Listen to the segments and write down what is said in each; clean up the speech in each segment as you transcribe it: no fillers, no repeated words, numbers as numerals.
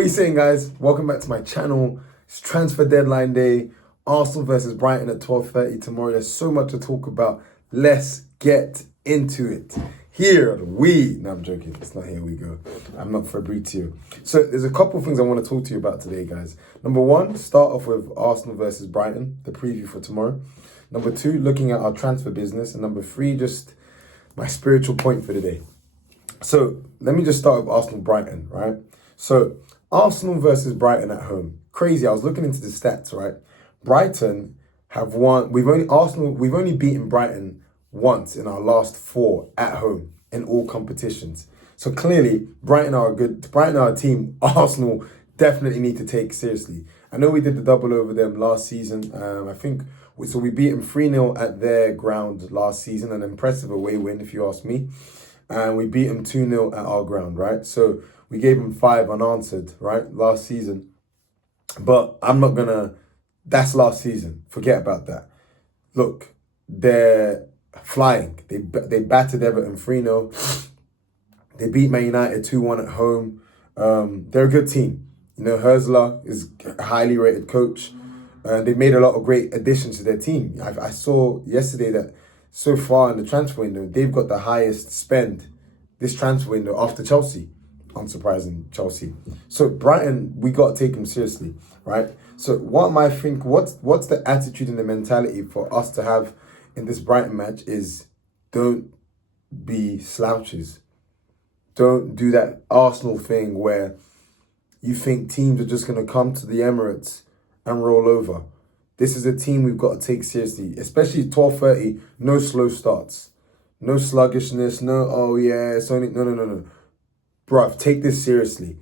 What are you saying, guys? Welcome back to my channel. It's transfer deadline day. Arsenal versus Brighton at 12:30 tomorrow. There's so much to talk about. Let's get into it. No, I'm joking. It's not here we go. I'm not Fabrizio. So there's a couple of things I want to talk to you about today, guys. Number one, start off with Arsenal versus Brighton, the preview for tomorrow. Number two, looking at our transfer business. And number three, just my spiritual point for the day. So let me just start with Arsenal-Brighton, right? So Arsenal versus Brighton at home. Crazy. I was looking into the stats, right? Brighton have won. We've only beaten Brighton once in our last four at home in all competitions. So clearly, Brighton are a team Arsenal definitely need to take seriously. I know we did the double over them last season. We beat them 3-0 at their ground last season, an impressive away win if you ask me. And we beat them 2-0 at our ground, right? So we gave them 5 unanswered, right, last season. But that's last season. Forget about that. Look, they're flying. They battered Everton 3-0. They beat Man United 2-1 at home. They're a good team. You know, Herzler is a highly rated coach. They've made a lot of great additions to their team. I saw yesterday that so far in the transfer window, they've got the highest spend this transfer window after Chelsea. Unsurprising, Chelsea. So Brighton, we got to take them seriously, right? So what's the attitude and the mentality for us to have in this Brighton match is don't be slouches. Don't do that Arsenal thing where you think teams are just going to come to the Emirates and roll over. This is a team we've got to take seriously, especially 12:30, no slow starts. No sluggishness, no, no. Bruv, take this seriously.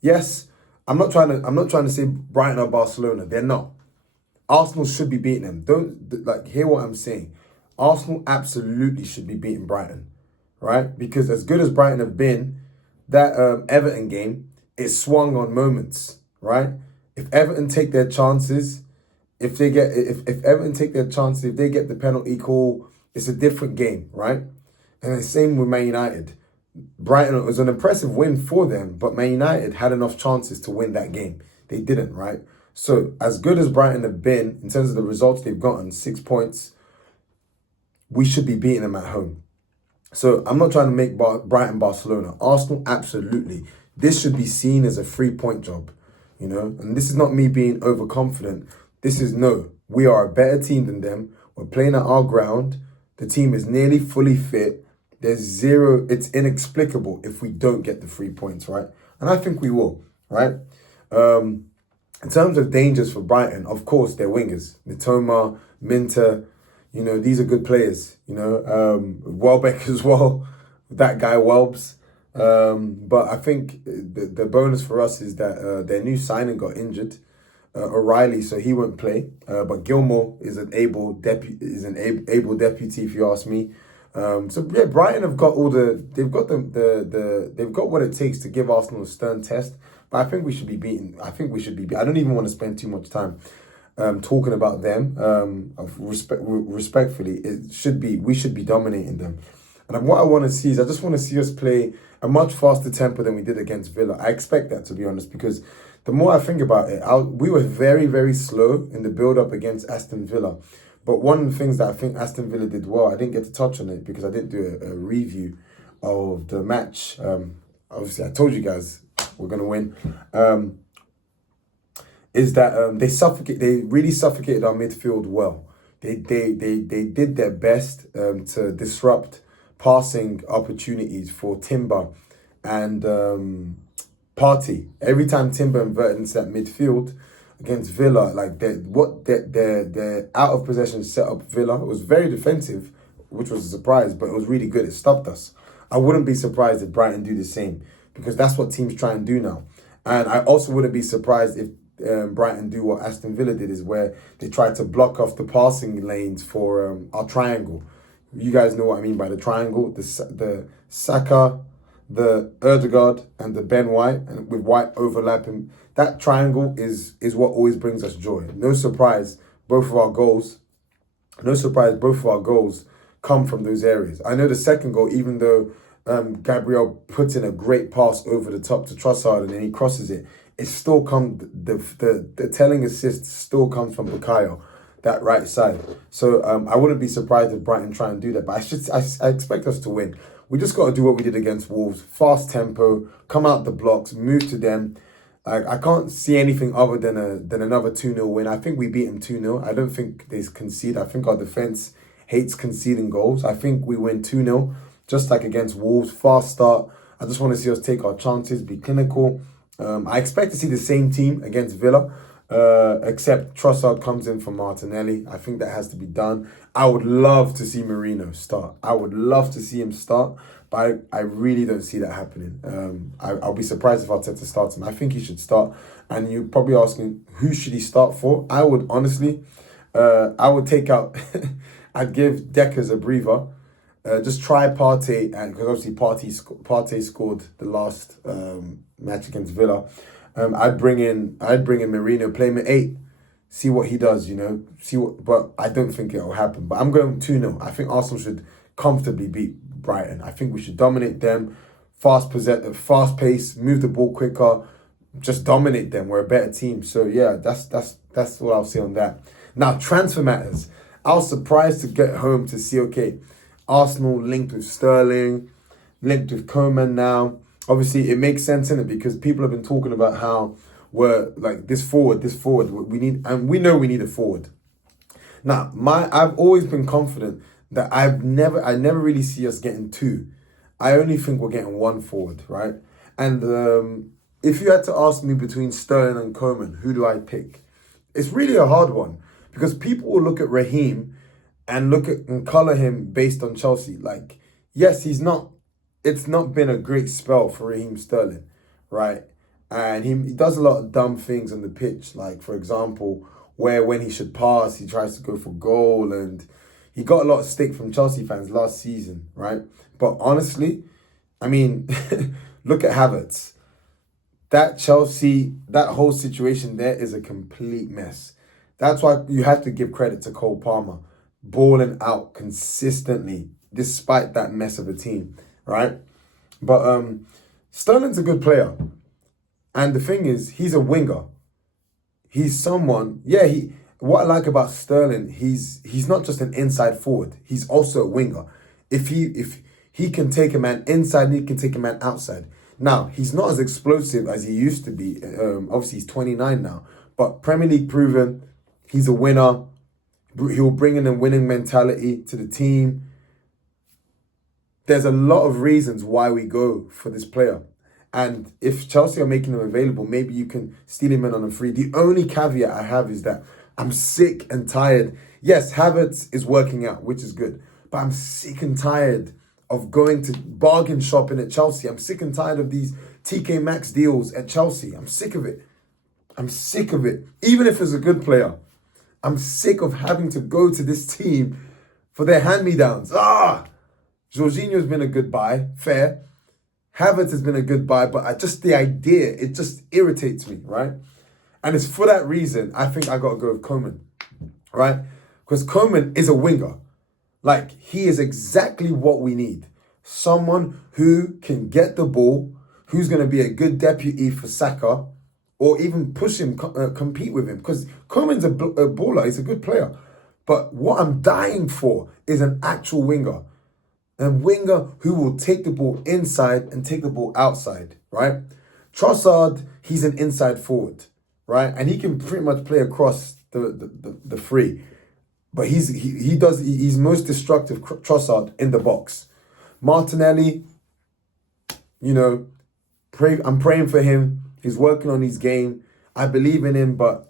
Yes, I'm not trying to say Brighton or Barcelona. They're not. Arsenal should be beating them. Don't hear what I'm saying. Arsenal absolutely should be beating Brighton, right? Because as good as Brighton have been, that Everton game, it swung on moments, right? If Everton take their chances, if Everton take their chances, if they get the penalty call, it's a different game, right? And the same with Man United. Brighton, it was an impressive win for them, but Man United had enough chances to win that game. They didn't, right? So as good as Brighton have been, in terms of the results they've gotten, 6 points, we should be beating them at home. So I'm not trying to make Brighton Barcelona. Arsenal, absolutely. This should be seen as a 3-point job, you know? And this is not me being overconfident. We are a better team than them. We're playing at our ground. The team is nearly fully fit. It's inexplicable if we don't get the 3 points, right? And I think we will, right? In terms of dangers for Brighton, of course, they're wingers. Neto, Minter, you know, these are good players, you know. Welbeck as well, that guy Welbs. But I think the bonus for us is that their new signing got injured. O'Reilly, so he won't play. But Gilmore is an able deputy, if you ask me. So yeah, Brighton have got they've got what it takes to give Arsenal a stern test. But I think we should be beaten. I don't even want to spend too much time talking about them. Respectfully, we should be dominating them. And what I want to see is I just want to see us play a much faster tempo than we did against Villa. I expect that, to be honest, because the more I think about it, we were very, very slow in the build-up against Aston Villa. But one of the things that I think Aston Villa did well, I didn't get to touch on it because I didn't do a review of the match. Obviously, I told you guys we're going to win. Is that they really suffocated our midfield well. They did their best to disrupt passing opportunities for Timber and Partey. Every time Timber inverted into that midfield against Villa, their out of possession set up Villa. It was very defensive, which was a surprise, but it was really good. It stopped us. I wouldn't be surprised if Brighton do the same because that's what teams try and do now. And I also wouldn't be surprised if Brighton do what Aston Villa did, is where they tried to block off the passing lanes for our triangle. You guys know what I mean by the triangle. The Saka, the Erdegaard, and the Ben White, and with White overlapping. That triangle is what always brings us joy. No surprise, both of our goals come from those areas. I know the second goal, even though Gabriel puts in a great pass over the top to Trossard and then he crosses it, it still comes, the telling assist still comes from Bukayo, that right side. So I wouldn't be surprised if Brighton try and do that. But I expect us to win. We just got to do what we did against Wolves. Fast tempo, come out the blocks, move to them. I can't see anything other than another 2-0 win. I think we beat them 2-0. I don't think they concede. I think our defence hates conceding goals. I think we win 2-0, just like against Wolves. Fast start. I just want to see us take our chances, be clinical. I expect to see the same team against Villa, except Trossard comes in for Martinelli. I think that has to be done. I would love to see Merino start. I would love to see him start, but I really don't see that happening. I'll be surprised if Arteta starts him. I think he should start. And you're probably asking, who should he start for? I would honestly, I would take out, I'd give Deckers a breather. Just try Partey, and because obviously Partey scored the last match against Villa. I'd bring in Merino, play him at 8, see what he does. But I don't think it'll happen. But I'm going 2-0. I think Arsenal should comfortably beat Brighton. I think we should dominate them, fast pace, move the ball quicker, just dominate them. We're a better team. So yeah, that's what I'll say on that. Now, transfer matters. I was surprised to get home to see, okay, Arsenal linked with Sterling, linked with Coman now. Obviously, it makes sense in it because people have been talking about how we're like this forward. We need, and we know we need a forward. Now, I've always been confident that I never really see us getting 2. I only think we're getting 1 forward, right? And if you had to ask me between Sterling and Coman, who do I pick? It's really a hard one because people will look at Raheem and colour him based on Chelsea. Like, yes, it's not been a great spell for Raheem Sterling, right? And he does a lot of dumb things on the pitch. Like, for example, where when he should pass, he tries to go for goal. And he got a lot of stick from Chelsea fans last season, right? But honestly, I mean, look at Havertz. That whole situation there is a complete mess. That's why you have to give credit to Cole Palmer. Balling out consistently, despite that mess of a team, right? But Sterling's a good player. And the thing is, he's a winger. He's someone, what I like about Sterling, he's not just an inside forward. He's also a winger. If he can take a man inside, he can take a man outside. Now, he's not as explosive as he used to be. Obviously, he's 29 now. But Premier League proven, he's a winner. He'll bring in a winning mentality to the team. There's a lot of reasons why we go for this player. And if Chelsea are making him available, maybe you can steal him in on a free. The only caveat I have is that I'm sick and tired. Yes, Havertz is working out, which is good. But I'm sick and tired of going to bargain shopping at Chelsea. I'm sick and tired of these TK Maxx deals at Chelsea. I'm sick of it. Even if it's a good player. I'm sick of having to go to this team for their hand-me-downs. Jorginho's been a good buy, fair. Havertz has been a good buy, but the idea, it just irritates me, right? And it's for that reason, I think I got to go with Coman, right? Because Coman is a winger. Like, he is exactly what we need. Someone who can get the ball, who's going to be a good deputy for Saka, or even push him, compete with him. Because Coman's a baller, he's a good player. But what I'm dying for is an actual winger. A winger who will take the ball inside and take the ball outside, right? Trossard, he's an inside forward, right? And he can pretty much play across the free. But he's most destructive, Trossard, in the box. Martinelli, I'm praying for him. He's working on his game. I believe in him, but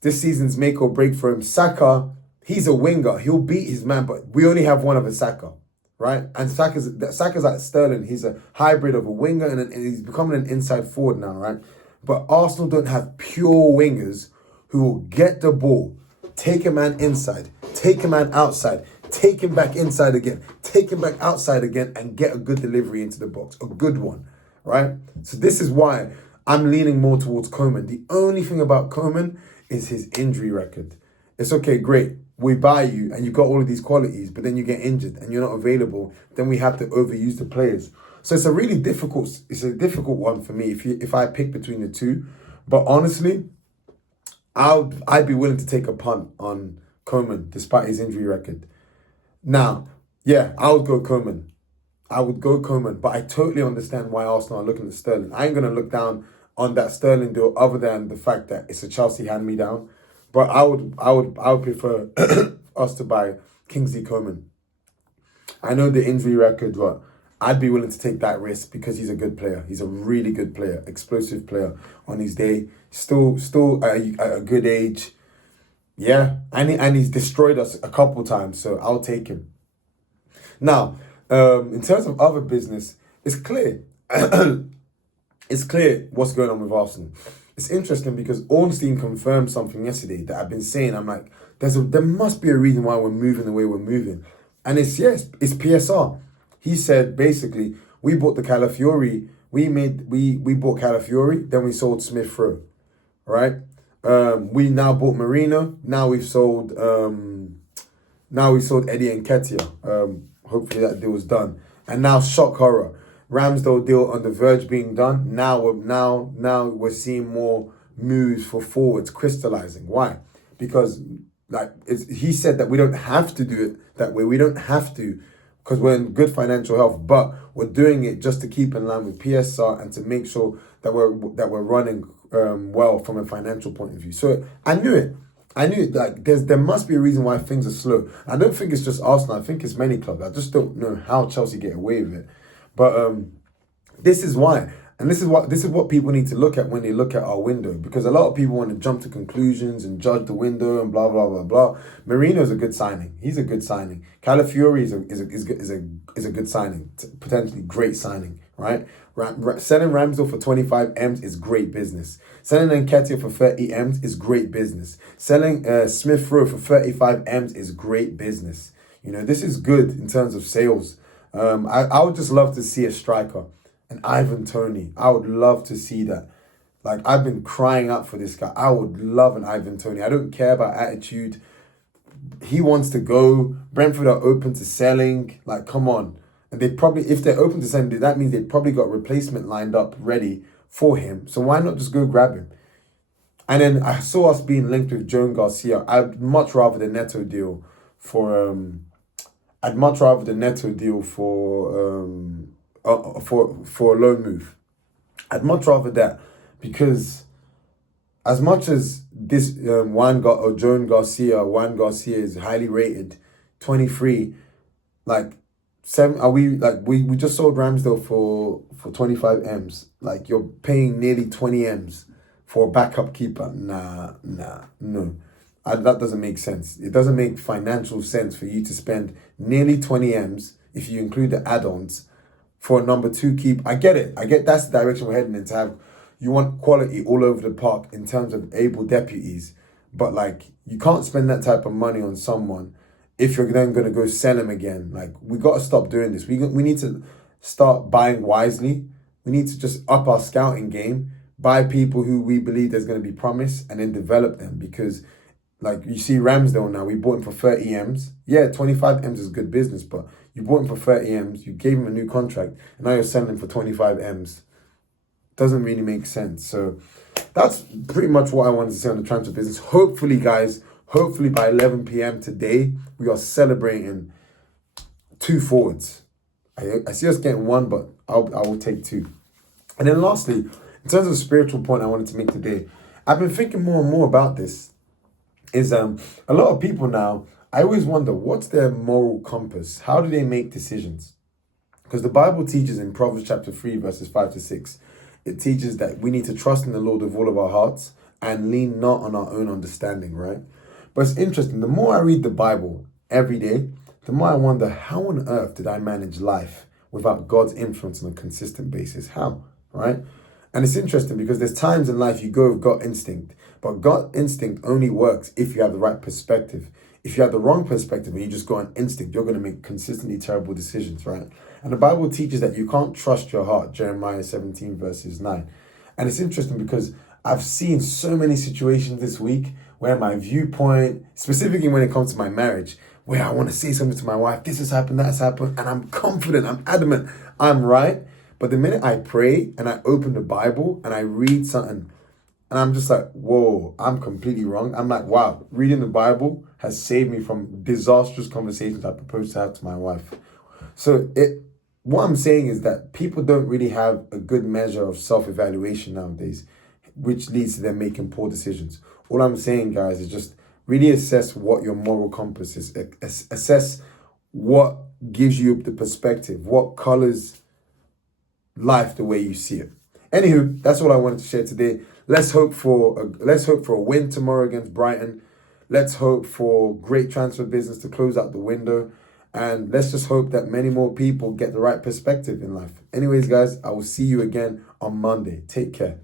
this season's make or break for him. Saka, he's a winger. He'll beat his man, but we only have one of a Saka, right? And Saka's like Sterling. He's a hybrid of a winger and he's becoming an inside forward now, right? But Arsenal don't have pure wingers who will get the ball, take a man inside, take a man outside, take him back inside again, take him back outside again, and get a good delivery into the box, a good one. Right? So this is why I'm leaning more towards Coman. The only thing about Coman is his injury record. It's okay, great. We buy you and you got all of these qualities, but then you get injured and you're not available. Then we have to overuse the players. So it's a difficult one for me if I pick between the two. But honestly, I'd be willing to take a punt on Coman despite his injury record. Now, yeah, I would go Coman. But I totally understand why Arsenal are looking at Sterling. I ain't gonna look down on that Sterling deal other than the fact that it's a Chelsea hand-me-down. But I would prefer us to buy Kingsley Coman. I know the injury record, but I'd be willing to take that risk because he's a good player. He's a really good player, explosive player on his day. Still at a good age. Yeah, and he's destroyed us a couple times, so I'll take him. Now, in terms of other business, it's clear. It's clear what's going on with Arsenal. It's interesting because Ornstein confirmed something yesterday that I've been saying. I'm like, there must be a reason why we're moving the way we're moving. And it's PSR. He said, basically, we bought the Calafiori. We bought Calafiori, then we sold Smith Rowe, right? We now bought Marino. Now we've sold Eddie Nketiah. Hopefully that deal was done. And now shock horror. Ramsdale deal on the verge being done. Now we're seeing more moves for forwards crystallizing. Why? Because he said that we don't have to do it that way. We don't have to because we're in good financial health, but we're doing it just to keep in line with PSR and to make sure that we're running well from a financial point of view. So I knew it. Like there must be a reason why things are slow. I don't think it's just Arsenal. I think it's many clubs. I just don't know how Chelsea get away with it. But this is why. And this is what people need to look at when they look at our window, because a lot of people want to jump to conclusions and judge the window and blah blah blah blah. Marino's a good signing. He's a good signing. Calafiori is a good signing, potentially great signing, right? Selling Ramsdale for 25 M's is great business. Selling Nketiah for 30 M's is great business. Selling Smith Rowe for 35 M's is great business. You know, this is good in terms of sales. I would just love to see a striker. And Ivan Toney, I would love to see that. Like, I've been crying out for this guy. I would love an Ivan Toney. I don't care about attitude. He wants to go. Brentford are open to selling. Like, come on. And they probably, if they're open to selling, that means they've probably got a replacement lined up ready for him. So why not just go grab him? And then I saw us being linked with Joan Garcia. I'd much rather the Neto deal for a loan move. I'd much rather that, because as much as this Juan Garcia is highly rated, 23, like 7, are we like we just sold Ramsdale for 25 M's. Like, you're paying nearly 20 M's for a backup keeper. No. That doesn't make sense. It doesn't make financial sense for you to spend nearly 20 M's if you include the add-ons for a number 2 keep. I get it. That's the direction we're heading in. You want quality all over the park in terms of able deputies, but like, you can't spend that type of money on someone if you're then going to go sell him again. Like, we got to stop doing this. We need to start buying wisely. We need to just up our scouting game, buy people who we believe there's going to be promise, and then develop them. Because, like, you see Ramsdale now, we bought him for 30 M's. Yeah, 25 M's is good business, but you bought him for 30 M's, you gave him a new contract, and now you're selling him for 25 M's. Doesn't really make sense. So that's pretty much what I wanted to say on the transfer business. Hopefully, guys, by 11 p.m. today, we are celebrating 2 forwards. I see us getting 1, but I will take 2. And then lastly, in terms of spiritual point I wanted to make today, I've been thinking more and more about this. Is a lot of people now, I always wonder, what's their moral compass? How do they make decisions? Because the Bible teaches in Proverbs chapter 3, verses 5-6, it teaches that we need to trust in the Lord with all of our hearts and lean not on our own understanding, right? But it's interesting. The more I read the Bible every day, the more I wonder, how on earth did I manage life without God's influence on a consistent basis? How, right? And it's interesting because there's times in life you go with gut instinct, but gut instinct only works if you have the right perspective. If you have the wrong perspective and you just go on instinct, you're going to make consistently terrible decisions, right? And the Bible teaches that you can't trust your heart, Jeremiah 17 verses 9. And it's interesting because I've seen so many situations this week where my viewpoint, specifically when it comes to my marriage, where I want to say something to my wife, this has happened, that's happened, and I'm confident, I'm adamant, I'm right. But the minute I pray and I open the Bible and I read something, and I'm just like, whoa, I'm completely wrong. I'm like, wow, reading the Bible has saved me from disastrous conversations I proposed to have to my wife. So what I'm saying is that people don't really have a good measure of self-evaluation nowadays, which leads to them making poor decisions. All I'm saying, guys, is just really assess what your moral compass is. Assess what gives you the perspective, what colors life the way you see it. Anywho, that's all I wanted to share today. Let's hope for a win tomorrow against Brighton. Let's hope for great transfer business to close out the window. And let's just hope that many more people get the right perspective in life. Anyways, guys, I will see you again on Monday. Take care.